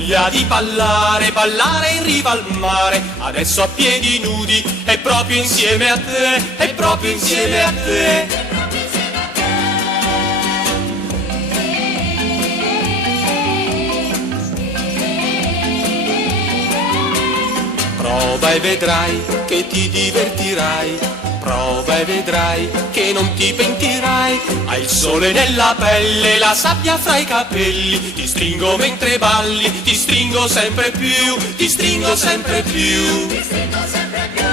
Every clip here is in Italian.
voglia di ballare, ballare in riva al mare, adesso a piedi nudi, è proprio insieme a te, è proprio insieme a te. Prova e vedrai che ti divertirai, prova e vedrai che non ti pentirai. Hai il sole nella pelle, la sabbia fra i capelli, ti stringo mentre balli, ti stringo sempre più, ti stringo sempre più. Ti stringo sempre più.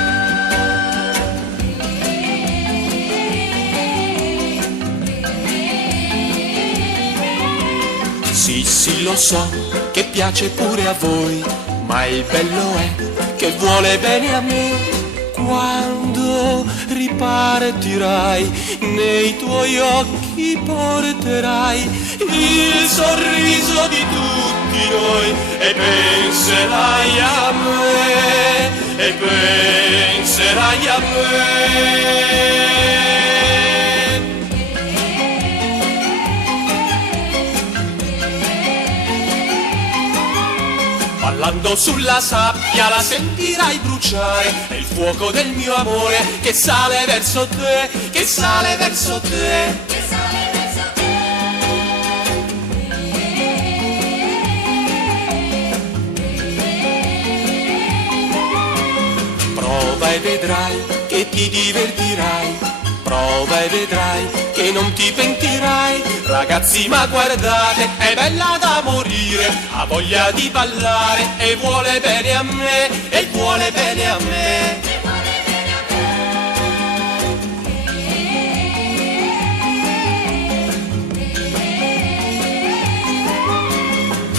Sì, sì, lo so che piace pure a voi, ma il bello è che vuole bene a me. Quando ripartirai, nei tuoi occhi porterai il sorriso di tutti noi e penserai a me, e penserai a me. Ballando sulla sabbia la sentirai bruciare, è il fuoco del mio amore che sale verso te, che sale verso te, che sale verso te. Prova e vedrai che ti divertirai, prova e vedrai che non ti pentirai. Ragazzi, ma guardate, è bella da morire, ha voglia di ballare e vuole bene a me, e vuole bene a me.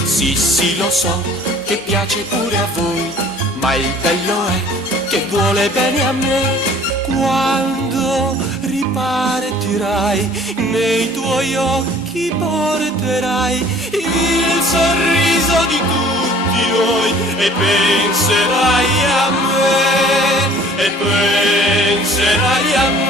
Sì, sì, lo so che piace pure a voi, ma il bello è che vuole bene a me. Quando ripartirai, nei tuoi occhi porterai il sorriso di tutti noi e penserai a me, e penserai a me.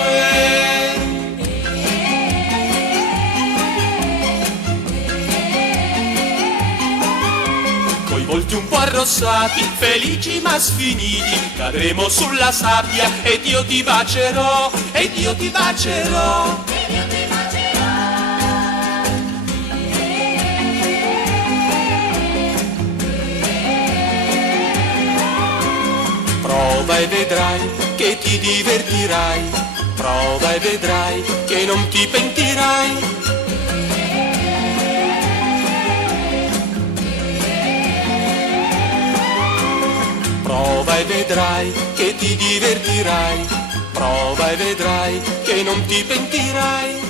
Coi volti un po' arrossati, felici ma sfiniti, cadremo sulla sabbia ed io ti bacerò, ed io ti bacerò. Prova e vedrai che ti divertirai, prova e vedrai che non ti pentirai. Prova e vedrai che ti divertirai, prova e vedrai che non ti pentirai.